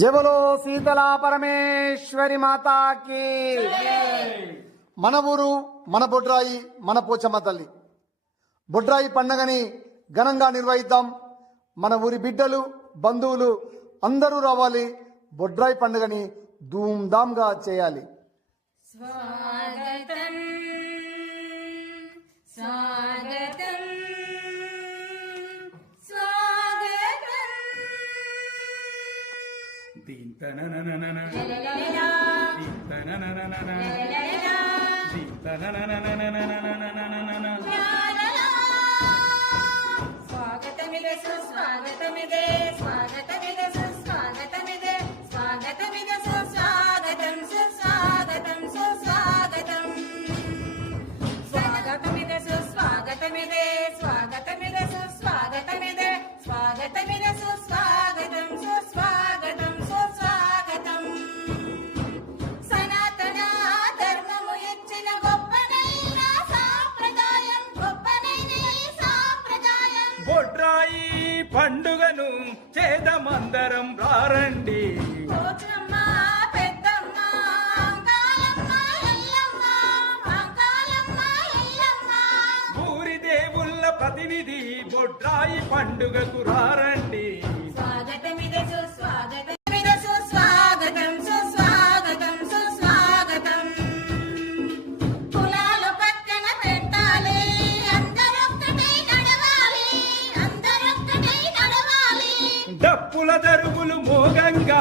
జబలో సీతలా పరమేశ్వరి మాతాకి. మన ఊరు, మన బొడ్రాయి, మన పోచమ్మ తల్లి. బొడ్రాయి పండగని ఘనంగా నిర్వహిద్దాం. మన ఊరి బిడ్డలు, బంధువులు అందరూ రావాలి. బొడ్రాయి పండుగని ధూమ్ధామ్గా చేయాలి. స్వాగతం స్వాగతం స్వాగతం. దీంతననననన లలలలా దీంతననననన లలలలా దీంతనననననననననననన. లలలా. స్వాగతమిదే సుస్వాగతమిదే స్వాగతమిదే సుస్వాగతమిదే స్వాగతమిదే సుస్వాగతం సుస్వాగతం సుస్వాగతం. స్వాగతమిదే సుస్వాగతమిదే స్వాగతమిదే సుస్వాగతమిదే స్వాగతమిదే సుస్వాగతం సుస్వాగతం సుస్వాగతం. సనాతన ధర్మము ఇచ్చిన గొప్పనైన సాంప్రదాయం, గొప్పనైన ఈ సాంప్రదాయం. బొడ్రాయి పండుగను చేదమందరం రారండి. పోచమ్మ పెద్దమ్మ అంకాలమ్మ ఎల్లమ్మ అంకాలమ్మ ఎల్లమ్మ. ఊరి దేవుళ్ళ ప్రతినిధి బొడ్రాయి పండుగకు రారండి. స్వాగతమిదే సుస్వాగతమిదే సుస్వాగతం సుస్వాగతం సుస్వాగతం. కులాలు పక్కన పెట్టాలి, అందరొక్కటై నడవాలి, అందరొక్కటై నడవాలి. డప్పుల దరువులు మోగంగా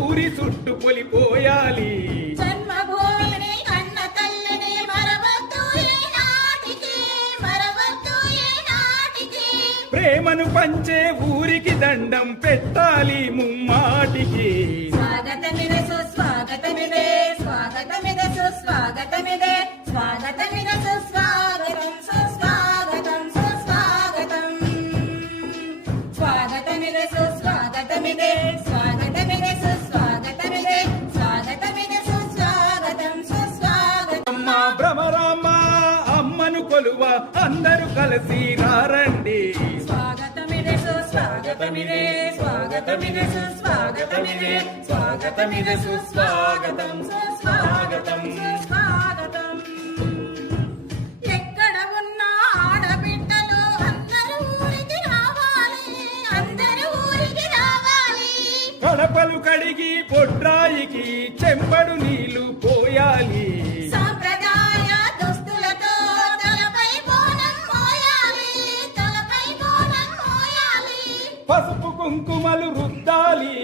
ఊరి చుట్టు పొలిపోయాలి. జన్మభూమిని కన్న తల్లిని మరవద్దు ఈనాటికి, మరవద్దు ఈనాటికి. ప్రేమను పంచే ఊరికి దండం పెట్టాలి ముమ్మాటికి. స్వాగతమిదే సుస్వాగతమిదే స్వాగతమిదే సుస్వాగతమిదే స్వాగతమిదే సుస్వాగతం సుస్వాగతం సుస్వాగతం. స్వాగతమిదే సుస్వాగతమిదే స్వాగతమిదే సుస్వాగతమిదే స్వాగతమిదే సుస్వాగతం సుస్వాగతం. అమ్మ భ్రమరామ్మ అమ్మను కొలువ అందరూ కలిసి రారండి. స్వాగతమిదే సుస్వాగతమిదే స్వాగతమిదే సుస్వాగతమిదే స్వాగతమిదే సుస్వాగతం సుస్వాగతం సుస్వాగతం. ఎక్కడ ఉన్న ఆడబిడ్డలు అందరూ ఊరికి రావాలి, అందరూ ఊరికి రావాలి. కడపలు కడిగి బొడ్రాయికి చెంబడు నీళ్లు పోయాలి. సాంప్రదాయ దుస్తులతో తలపై బోనం మోయాలి, తలపై బోనం మోయాలి. పసుపు కుంకుమలు రుద్దాలి.